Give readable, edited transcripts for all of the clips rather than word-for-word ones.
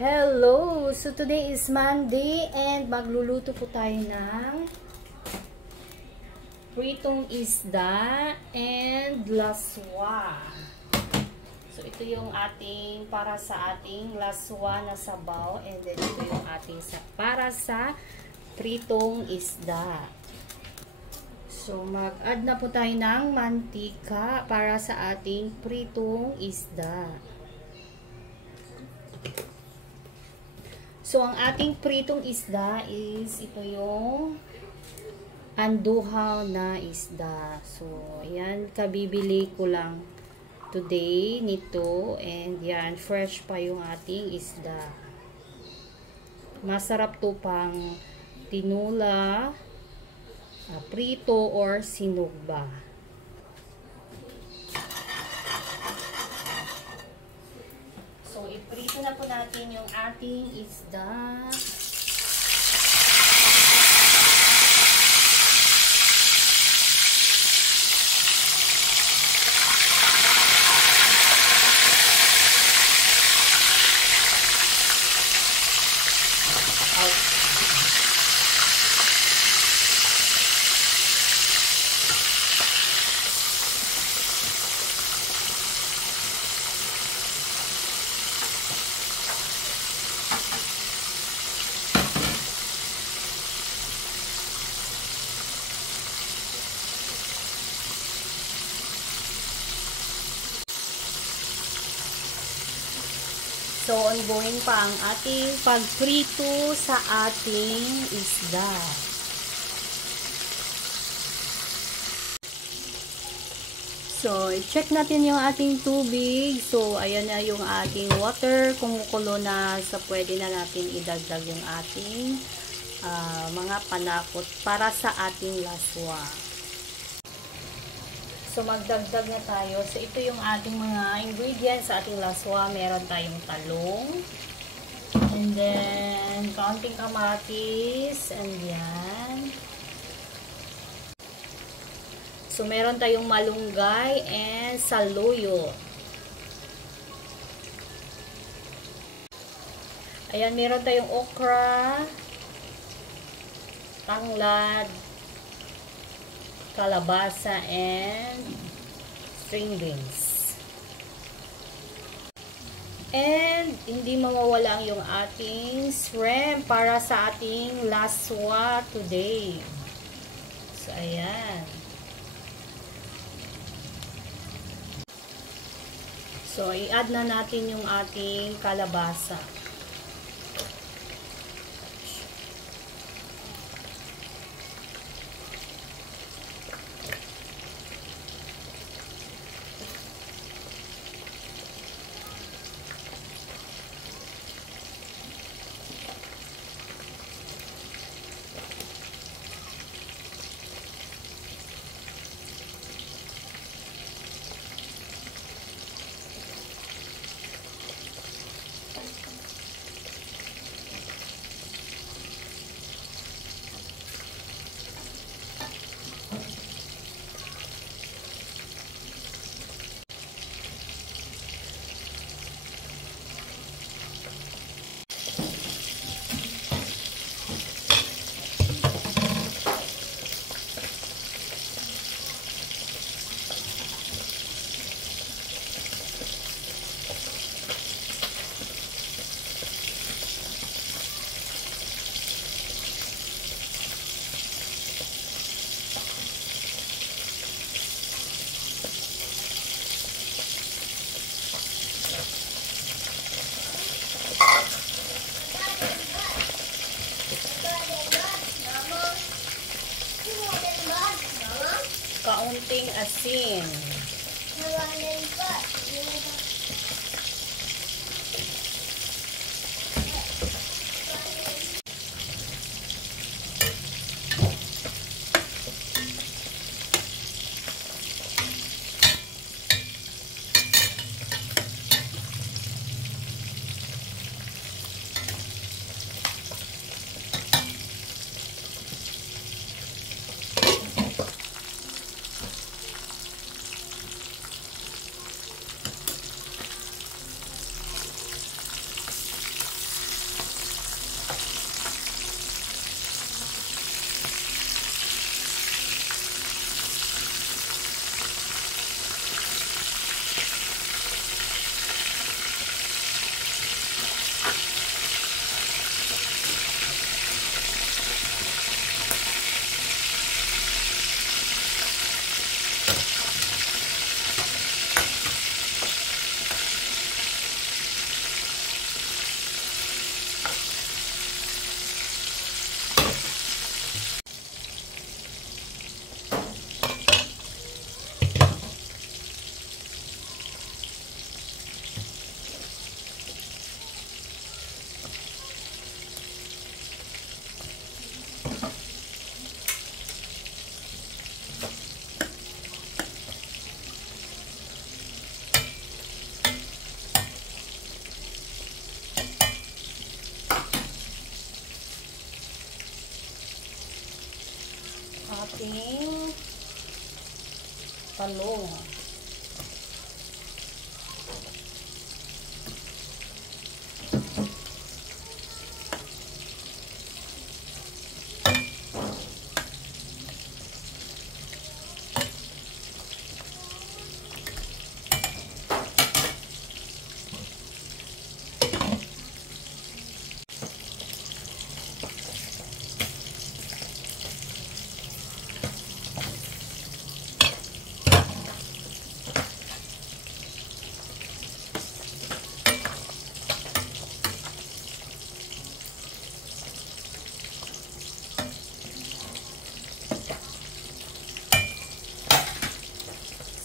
Hello! So today is Monday and magluluto po tayo ng pritong isda and laswa. So ito yung ating para sa ating laswa na sabaw, and then ito yung ating para sa pritong isda. So mag-add na po tayo ng mantika para sa ating pritong isda. So, ang ating pritong isda is ito yung anduhaw na isda. So, ayan, kabibili ko lang today nito. And yan, fresh pa yung ating isda. Masarap to pang tinula, prito, or sinugba. So, iprito na po natin yung ating isda. So, ongoing pa ang ating pagprito sa ating isda. So, i-check natin yung ating tubig. So, ayan na yung ating water. Kumukulo na, so pwede na natin idagdag yung ating mga panakot para sa ating laswa. So, magdagdag na tayo. So, ito yung ating mga ingredients sa ating laswa. Meron tayong talong. And then, kaunting kamatis. And yan. So, meron tayong malunggay and saluyot. Ayan, meron tayong okra, tanglad, kalabasa, and string beans. And hindi mawawala yung ating shrimp para sa ating laswa today. So, ayan. So, i-add na natin yung ating kalabasa. ating talong.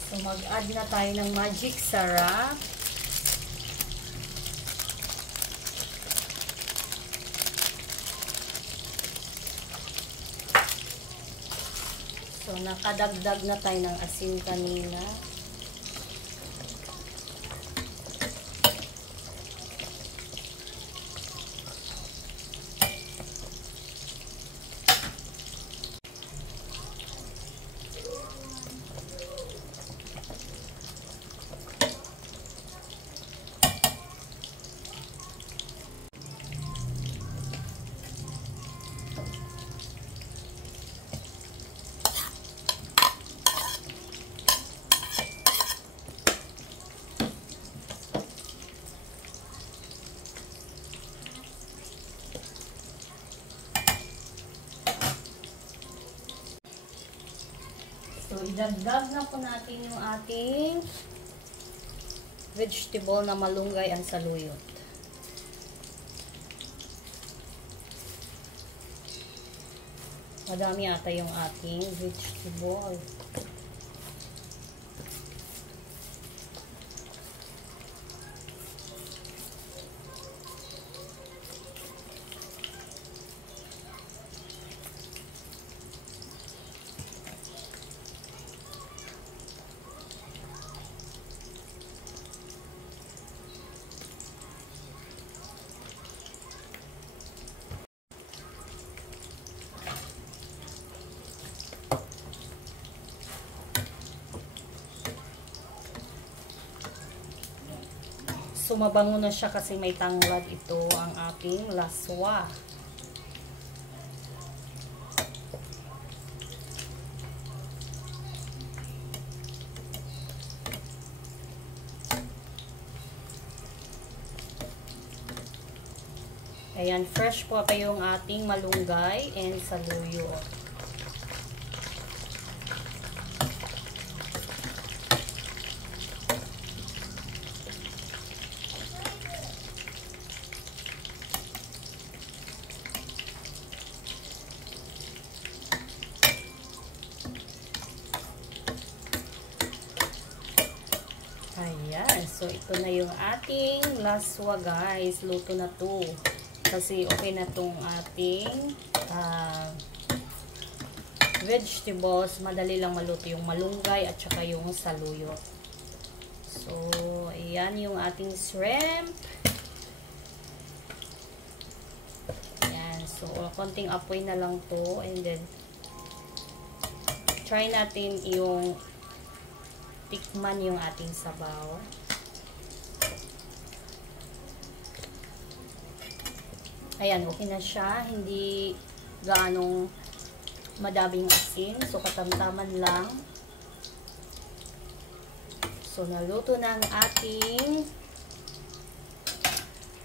So, mag-add na tayo ng magic sarap. So, nakadagdag na tayo ng asin kanina. So, idagdag na po natin yung ating vegetable na malunggay ang saluyot. Madami ata yung ating vegetable. So, mabango na siya kasi may tanglad ito ang ating laswa. Ayan, fresh po pa yung ating malunggay and saluyot. Ayan, so ito na yung ating laswa guys. Luto na to. Kasi okay na tong ating vegetables. Madali lang maluto yung malunggay at saka yung saluyot. So, ayan yung ating shrimp. Ayan, so konting apoy na lang to. And then, try natin yung tikman yung ating sabaw. Ayan, okay na siya. Hindi gaanong madaming asin. So, katamtaman lang. So, naluto na ang ating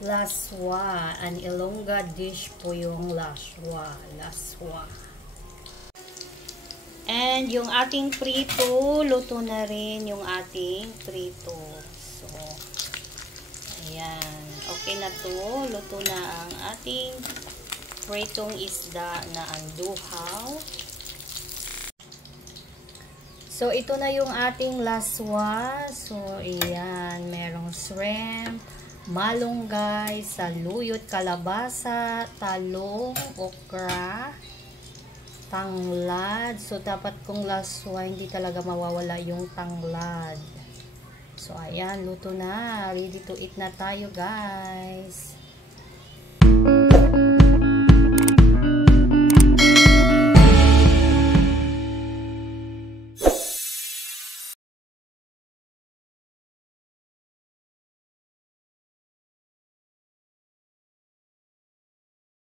laswa. An Ilongga dish po yung laswa. And yung ating prito, luto na rin yung ating prito. So, ayan. Okay na to. Luto na ang ating pritong isda na anduhaw. So, ito na yung ating laswa. So, ayan. Merong shrimp, malunggay, saluyot, kalabasa, talong, okra, tanglad. So, dapat kung laswa, hindi talaga mawawala yung tanglad. So, ayan, luto na. Ready to eat na tayo, guys.